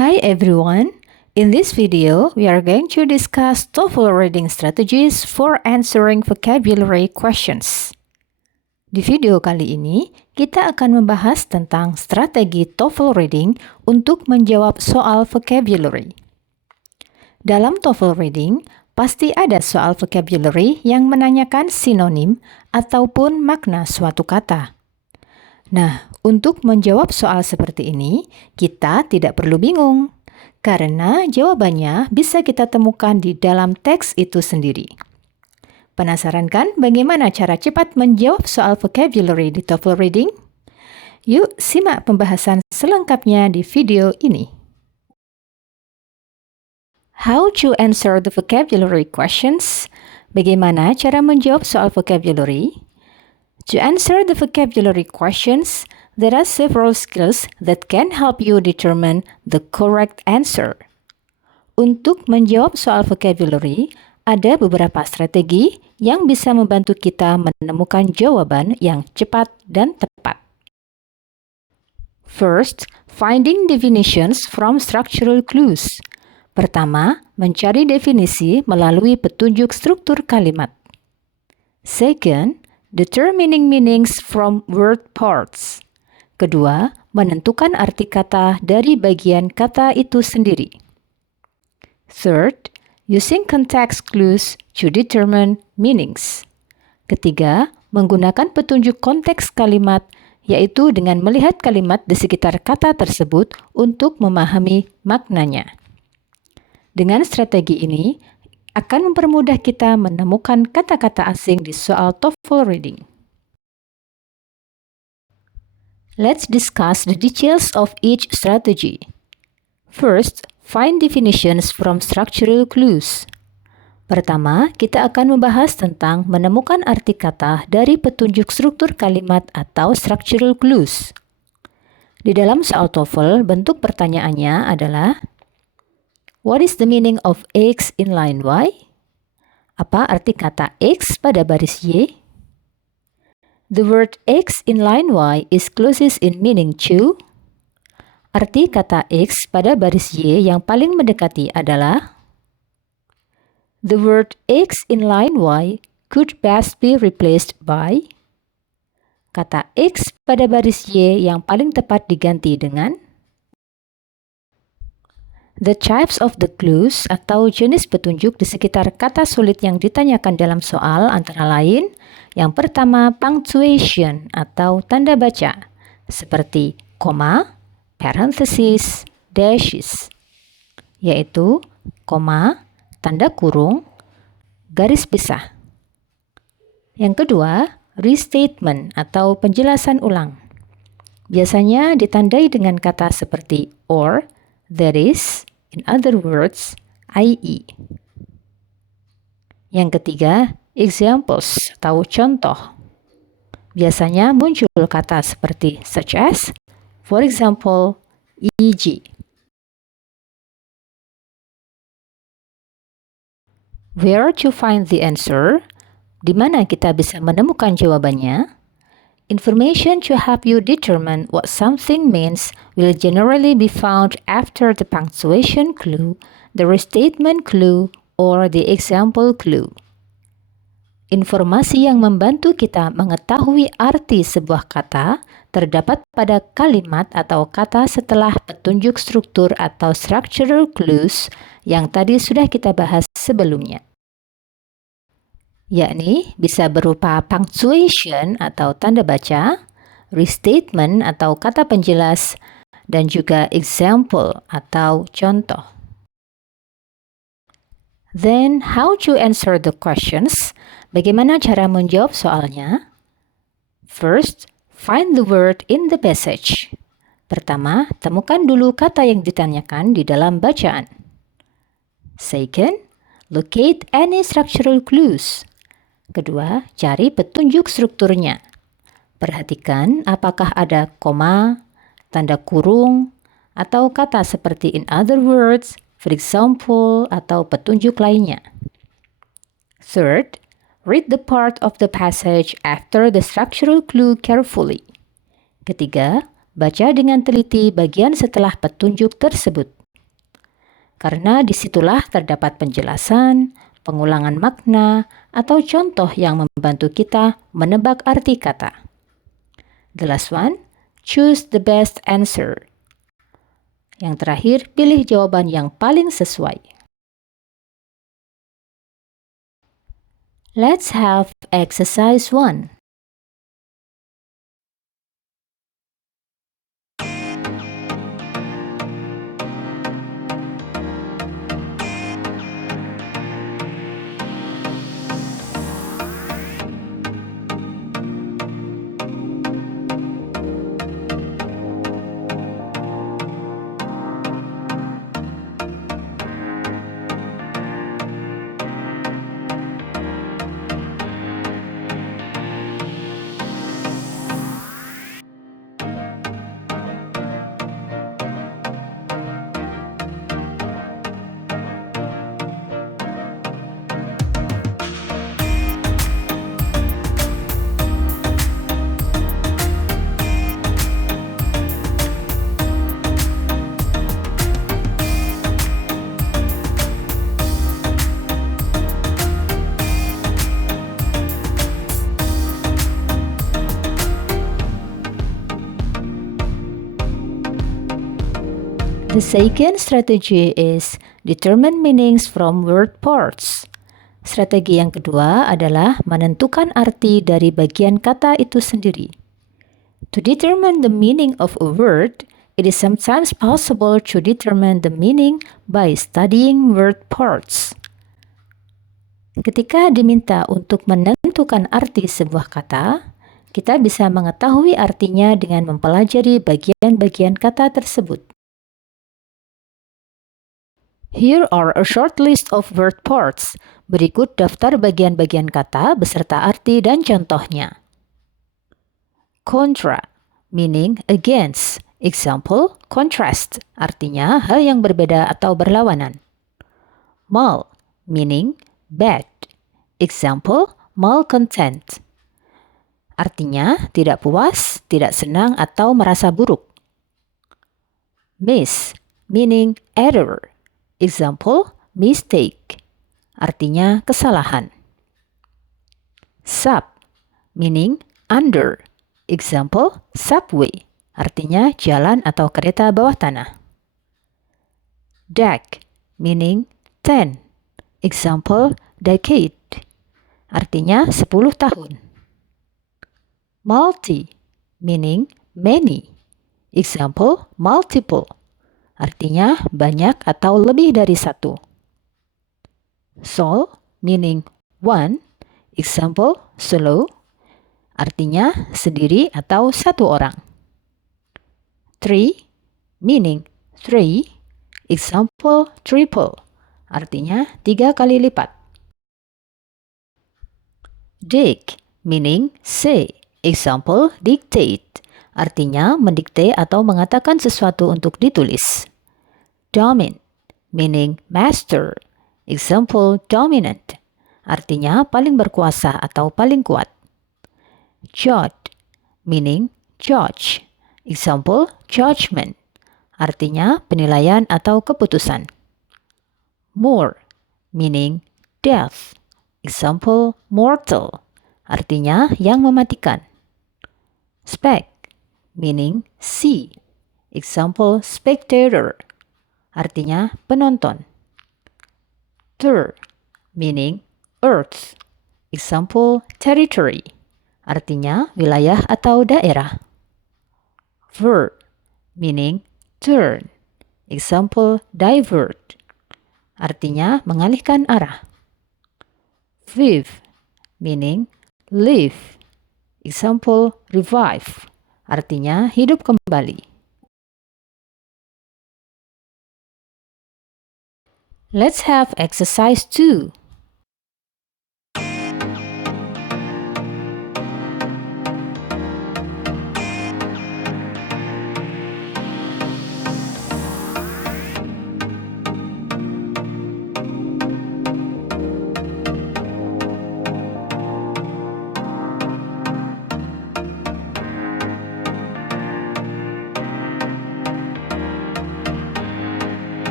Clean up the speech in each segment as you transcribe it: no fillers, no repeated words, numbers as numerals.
Hi everyone! In this video, we are going to discuss TOEFL reading strategies for answering vocabulary questions. Di video kali ini, kita akan membahas tentang strategi TOEFL reading untuk menjawab soal vocabulary. Dalam TOEFL reading, pasti ada soal vocabulary yang menanyakan sinonim ataupun makna suatu kata. Nah, untuk menjawab soal seperti ini, kita tidak perlu bingung, karena jawabannya bisa kita temukan di dalam teks itu sendiri. Penasaran kan bagaimana cara cepat menjawab soal vocabulary di TOEFL reading? Yuk simak pembahasan selengkapnya di video ini. How to answer the vocabulary questions? Bagaimana cara menjawab soal vocabulary? To answer the vocabulary questions, there are several skills that can help you determine the correct answer. Untuk menjawab soal vocabulary, ada beberapa strategi yang bisa membantu kita menemukan jawaban yang cepat dan tepat. First, finding definitions from structural clues. Pertama, mencari definisi melalui petunjuk struktur kalimat. Second, determining meanings from word parts. Kedua, menentukan arti kata dari bagian kata itu sendiri. Third, using context clues to determine meanings. Ketiga, menggunakan petunjuk konteks kalimat, yaitu dengan melihat kalimat di sekitar kata tersebut untuk memahami maknanya. Dengan strategi ini, akan mempermudah kita menemukan kata-kata asing di soal TOEFL reading. Let's discuss the details of each strategy. First, find definitions from structural clues. Pertama, kita akan membahas tentang menemukan arti kata dari petunjuk struktur kalimat atau structural clues. Di dalam soal TOEFL, bentuk pertanyaannya adalah what is the meaning of X in line Y? Apa arti kata X pada baris Y? The word X in line Y is closest in meaning to. Arti kata X pada baris Y yang paling mendekati adalah. The word X in line Y could best be replaced by. Kata X pada baris Y yang paling tepat diganti dengan. The types of the clues atau jenis petunjuk di sekitar kata sulit yang ditanyakan dalam soal antara lain, yang pertama punctuation atau tanda baca, seperti koma, parenthesis, dashes, yaitu koma, tanda kurung, garis pisah. Yang kedua, restatement atau penjelasan ulang. Biasanya ditandai dengan kata seperti or, that is, in other words, i.e. Yang ketiga, examples atau contoh. Biasanya muncul kata seperti such as, for example, e.g. Where to find the answer? Di mana kita bisa menemukan jawabannya? Information to help you determine what something means will generally be found after the punctuation clue, the restatement clue, or the example clue. Informasi yang membantu kita mengetahui arti sebuah kata terdapat pada kalimat atau kata setelah petunjuk struktur atau structural clues yang tadi sudah kita bahas sebelumnya. Yakni bisa berupa punctuation atau tanda baca, restatement atau kata penjelas, dan juga example atau contoh. Then, how to answer the questions? Bagaimana cara menjawab soalnya? First, find the word in the passage. Pertama, temukan dulu kata yang ditanyakan di dalam bacaan. Second, locate any structural clues. Kedua, cari petunjuk strukturnya. Perhatikan apakah ada koma, tanda kurung, atau kata seperti in other words, for example, atau petunjuk lainnya. Third, read the part of the passage after the structural clue carefully. Ketiga, baca dengan teliti bagian setelah petunjuk tersebut. karena disitulah terdapat penjelasan, pengulangan makna, atau contoh yang membantu kita menebak arti kata. The last one, choose the best answer. Yang terakhir, pilih jawaban yang paling sesuai. Let's have exercise 1. The second strategy is determine meanings from word parts. Strategi yang kedua adalah menentukan arti dari bagian kata itu sendiri. To determine the meaning of a word, it is sometimes possible to determine the meaning by studying word parts. Ketika diminta untuk menentukan arti sebuah kata, kita bisa mengetahui artinya dengan mempelajari bagian-bagian kata tersebut. Here are a short list of word parts. Berikut daftar bagian-bagian kata beserta arti dan contohnya. Contra, meaning against. Example, contrast, artinya hal yang berbeda atau berlawanan. Mal, meaning bad. Example, malcontent. Artinya tidak puas, tidak senang, atau merasa buruk. Miss, meaning error. Example, mistake. Artinya kesalahan. Sub, meaning under. Example, subway. Artinya jalan atau kereta bawah tanah. Dec, meaning 10. Example, decade. Artinya 10 tahun. Multi, meaning many. Example, multiple. Artinya banyak atau lebih dari satu. Sol, meaning one. Example, solo. Artinya sendiri atau satu orang. Three, meaning three. Example, triple. Artinya 3 kali lipat. Dic, meaning say. Example, dictate. Artinya mendikte atau mengatakan sesuatu untuk ditulis. Dominant, meaning master. Example, dominant. Artinya paling berkuasa atau paling kuat. Judge, meaning judge. Example, judgment. Artinya penilaian atau keputusan. More, meaning death. Example, mortal. Artinya yang mematikan. Spec, meaning see. Example, spectator. Artinya penonton. Ter, meaning earth. Example, territory. Artinya wilayah atau daerah. Ver, meaning turn. Example, divert. Artinya mengalihkan arah. Vive, meaning live. Example, revive. Artinya hidup kembali. Let's have exercise 2.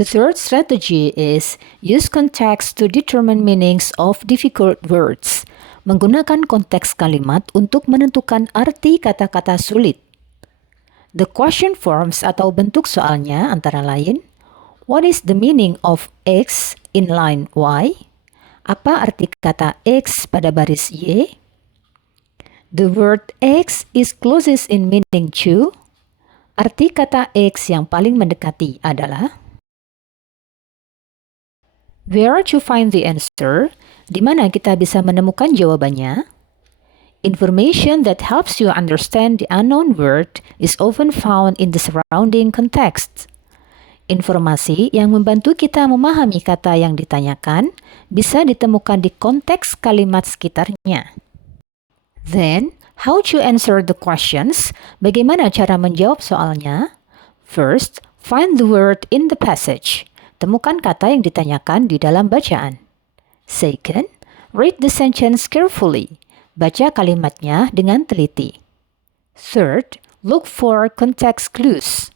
The third strategy is use context to determine meanings of difficult words. Menggunakan konteks kalimat untuk menentukan arti kata-kata sulit. The question forms atau bentuk soalnya antara lain, what is the meaning of X in line Y? Apa arti kata X pada baris Y? The word X is closest in meaning to. Arti kata X yang paling mendekati adalah. Where to find the answer? Di mana kita bisa menemukan jawabannya? Information that helps you understand the unknown word is often found in the surrounding context. Informasi yang membantu kita memahami kata yang ditanyakan bisa ditemukan di konteks kalimat sekitarnya. Then, how to answer the questions? Bagaimana cara menjawab soalnya? First, find the word in the passage. Temukan kata yang ditanyakan di dalam bacaan. Second, read the sentence carefully. Baca kalimatnya dengan teliti. Third, look for context clues.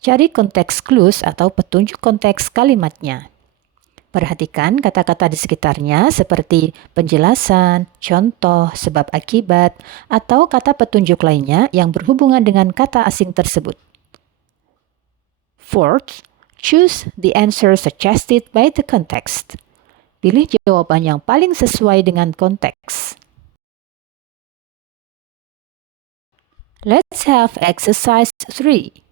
Cari konteks clues atau petunjuk konteks kalimatnya. Perhatikan kata-kata di sekitarnya seperti penjelasan, contoh, sebab akibat, atau kata petunjuk lainnya yang berhubungan dengan kata asing tersebut. Fourth, choose the answer suggested by the context. Pilih jawaban yang paling sesuai dengan konteks. Let's have exercise 3.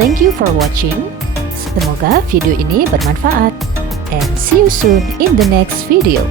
Thank you for watching. Semoga video ini bermanfaat. And see you soon in the next video.